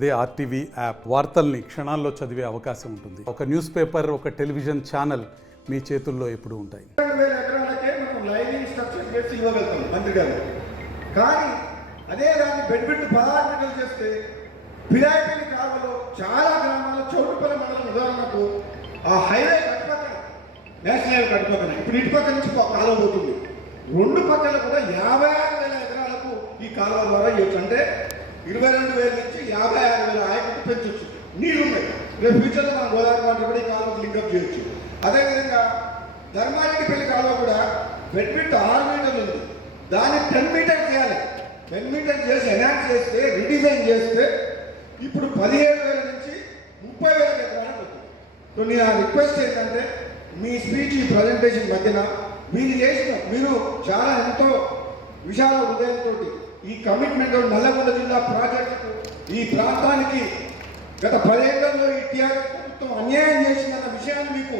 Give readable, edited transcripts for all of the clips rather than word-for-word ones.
అదే RTV app వార్తల్ని క్షణాల్లో చదివే అవకాశం ఉంటుంది. ఒక న్యూస్ పేపర్, ఒక టెలివిజన్ ఛానల్ మీ చేతుల్లో ఎప్పుడూ ఉంటాయి. 2,000 ఎకరాలకే మనం లైనింగ్ స్ట్రక్చర్ చేసి ఇవ్వగలుగుతాం మంత్రి గారు. కానీ అదే దాన్ని బెడ్బిట్ 16 మీటర్లు చేస్తే పిరాయిపల్లి కాలువలో చాలా గ్రామాల్లో చౌటుపల్లి మండలం ఉదాహరణకు ఆ హైవే కట్టుపక్కన నేషనల్ హైవే కట్టుపక్కన ఇప్పుడు ఇటు పక్క నుంచి కాలువ పోతుంది. రెండు పక్కల కూడా 56,000 ఎకరాలకు ఈ కాలువ ద్వారా ఇవ్వచ్చు. అంటే 22,000 నుంచి 56,000 ఆయకట్టు పెంచవచ్చు. నీళ్ళు ఉన్నాయి. రేపు ఫ్యూచర్లో మనం గోదావరి వాటర్ కూడా ఈ కాలువకు లింకప్ చేయొచ్చు. అదేవిధంగా ధర్మారెడ్డిపల్లి కాలువ కూడా బెడ్బిట్ 6 మీటర్లు ఉంది. దాన్ని 10 మీటర్ చేయాలి. 10 మీటర్ చేసి ఎనాక్ట్ చేస్తే రీడిజైన్ చేస్తే ఇప్పుడు 17,000 నుంచి 30,000 ఎకరాలకు వస్తుంది. సో నేను ఆ రిక్వెస్ట్ ఏంటంటే మీ స్పీచ్ ఈ ప్రజెంటేషన్ మధ్యన మీరు చాలా ఎంతో విశాల హృదయంతో ఈ కమిట్మెంట్ నల్లగొండ జిల్లా ప్రాజెక్టుకు ఈ ప్రాంతానికి గత 10 ఏళ్లలో ఈ టీఆర్ఎస్ ప్రభుత్వం అన్యాయం చేసిందన్న విషయాన్ని మీకు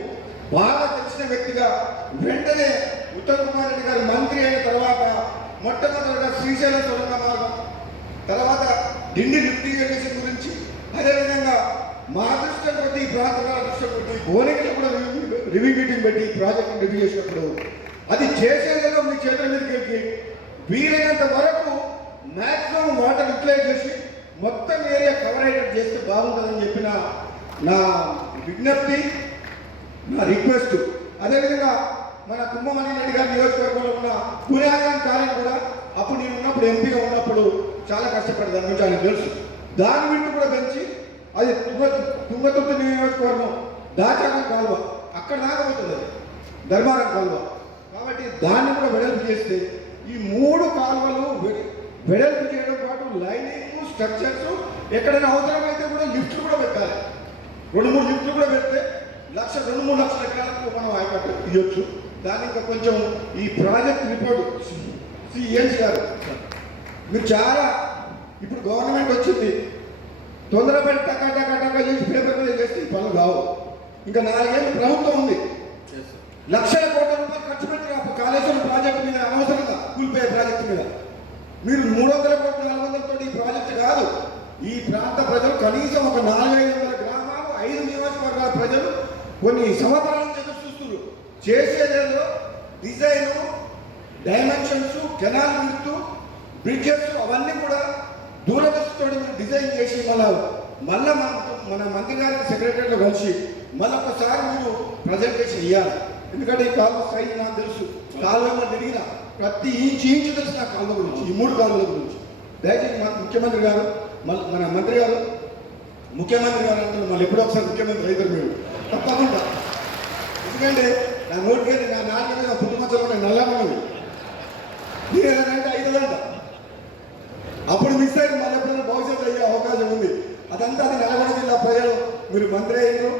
బాగా తెలిసిన వ్యక్తిగా వెంటనే ఉత్తమ్ కుమార్ రెడ్డి గారు మంత్రి అయిన తర్వాత మొట్టమొదటిగా శ్రీశైలం సొరంగ మార్గం, తర్వాత ఢిల్లీ లిఫ్ట్ ఇరిగేషన్ గురించి, అదేవిధంగా మా అదృష్టం కొద్ది ఈ ప్రాంతాల అదృష్టం కొద్ది భువనగిరిలో కూడా రివ్యూ మీటింగ్ పెట్టి ఈ ప్రాజెక్టును రివ్యూ చేసినప్పుడు అది చేసేదో మీ చేతుల మీదకి వీలైనంత వరకు మ్యాక్సిమం వాటర్ యూటిలైజ్ చేసి మొత్తం ఏరియా కవర్ అయ్యేటట్టు చేస్తే బాగుంటుందని చెప్పిన నా విజ్ఞప్తి, నా రిక్వెస్ట్. అదేవిధంగా మన కుంభమణి రెడ్డి గారి నియోజకవర్గంలో ఉన్న పురాణం కాలం కూడా అప్పుడు నేను ఉన్నప్పుడు ఎంపీగా ఉన్నప్పుడు చాలా కష్టపడి దాని గురించి ఆయన తెలుసు. దాని వింటూ కూడా పెంచి అది తుంగతుర్తి నియోజకవర్గం దాచారం కాలువ అక్కడ దాకపోతుంది, అది ధర్మారం కాలువ. కాబట్టి దాన్ని కూడా వెడల్పు చేస్తే ఈ 3 కాలువలు వెడల్పు చేయడం పాటు లైనింగ్ స్ట్రక్చర్స్ ఎక్కడైనా అవసరమైతే కూడా లిఫ్ట్లు కూడా పెట్టాలి. 2-3 లిఫ్ట్లు కూడా పెడితే 2-3 లక్షల ఎకరాలకు మనం ఆయకట్టు ఇవ్వచ్చు. దాన్ని ఇంకా కొంచెం ఈ ప్రాజెక్ట్ రిపోర్ట్ సిఎన్స్ గారు మీరు చాలా ఇప్పుడు గవర్నమెంట్ వచ్చింది, తొందరపడి టకా చేసి పేపర్ మీద చేస్తే ఈ పనులు కావు. ఇంకా 4 ఏళ్ళు ప్రభుత్వం ఉంది. లక్షల కోట్ల రూపాయలు ఖర్చు పెట్టి కాళేశ్వరం ప్రాజెక్టు మీద అనవసరంగా కూలిపోయే ప్రాజెక్టు మీద మీరు 300 కోట్ల 400 తోటి ఈ ప్రాజెక్టు కాదు. ఈ ప్రాంత ప్రజలు కనీసం ఒక 400-500 గ్రామాలు 5 నియోజకవర్గాల ప్రజలు కొన్ని సంవత్సరాల నుంచి ఎదురు చూస్తున్నారు. చేసేదేదో design, dimensions, canal width, bridges అవన్నీ కూడా దూరదృష్టితో డిజైన్ చేసి మళ్ళా మన మంత్రి గారికి సెక్రటరీలో కలిసి మళ్ళీ ఒకసారి మీరు ప్రజెంటేషన్ ఇవ్వాలి. ఎందుకంటే ఈ కాలువ సైజ్ నాకు తెలుసు, కాలువ తిరిగిన ప్రతి ఇంచు తెలుసు నా కాలువ గురించి, ఈ 3 కాలువల గురించి. దయచేసి ముఖ్యమంత్రి గారు మన మంత్రి గారు ముఖ్యమంత్రి గారు అంటే మళ్ళీ ఎప్పుడో ఒకసారి ముఖ్యమంత్రి అయితే మీరు తప్పకుండా. ఎందుకంటే నా నోటికి నా నాన్న మీద పుట్టుమచ్చలు నల్లమన్నది మీరు ఏదంటే 5 గంట అప్పుడు మిస్ అయితే మళ్ళీ ఎప్పుడైనా భవిష్యత్తు అయ్యే అవకాశం ఉంది. అదంతా అది నల్గొండ జిల్లా ప్రజలు మీరు మంత్రి అయ్యారు,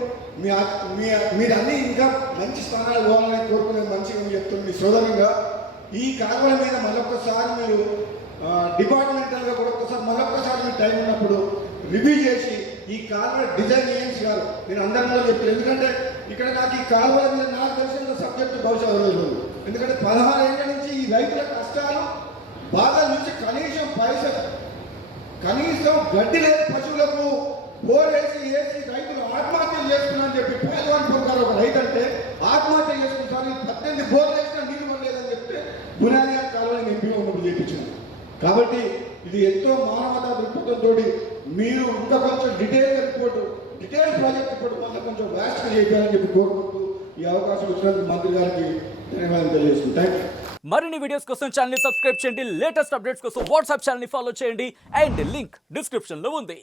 మీరు అన్నీ ఇంకా మంచి స్థానాలు పోవాలని కోరుకునే మంచిగా మీరు చెప్తున్నారు. మీ సోదరుగా ఈ కాలువల మీద మళ్ళొక్కసారి మీరు డిపార్ట్మెంటల్గా కూడా మళ్ళొక్కసారి మీరు టైం ఉన్నప్పుడు రివ్యూ చేసి ఈ కాలువ డిజైన్ ఏఎన్స్ గారు నేను అందరిలో చెప్పాను. ఎందుకంటే ఇక్కడ నాకు ఈ కాలువల మీద నాకు తెలిసిన సబ్జెక్టు బహుశా లేదు. ఎందుకంటే 16 ఏళ్ళ నుంచి ఈ రైతుల కష్టాలు బాగా నుంచి కనీసం గడ్డి లేదు పశువులకు బోర్ వేసి రైతులు ఆత్మహత్యలు చేసుకున్నారని చెప్పి పేదవాని పొందారు. ఒక రైతు అంటే ఆత్మహత్య చేసుకుంటారు. 18 బోర్లు వేసినా నీళ్ళు పడలేదని చెప్తే బునాది కాలువని ఎంపీగా ఉన్నప్పుడు చేయించాను. కాబట్టి ఇది ఎంతో మానవతా దృక్పథంతో మీరు ఇంకా కొంచెం డీటెయిల్ ప్రాజెక్ట్ రిపోర్ట్ వల్ల కొంచెం వ్యాస్ట్గా చేయాలని చెప్పి కోరుకుంటూ ఈ అవకాశం ఇచ్చినందుకు మంత్రి గారికి ధన్యవాదాలు తెలియజేస్తున్నాను. Thank you. మరిన్ని వీడియోస్ కోసం ఛానల్ ని సబ్స్క్రైబ్ చేయండి. లేటెస్ట్ అప్డేట్స్ కోసం వాట్సాప్ ఛానల్ ని ఫాలో చేయండి. అండ్ లింక్ డిస్క్రిప్షన్ లో ఉంది.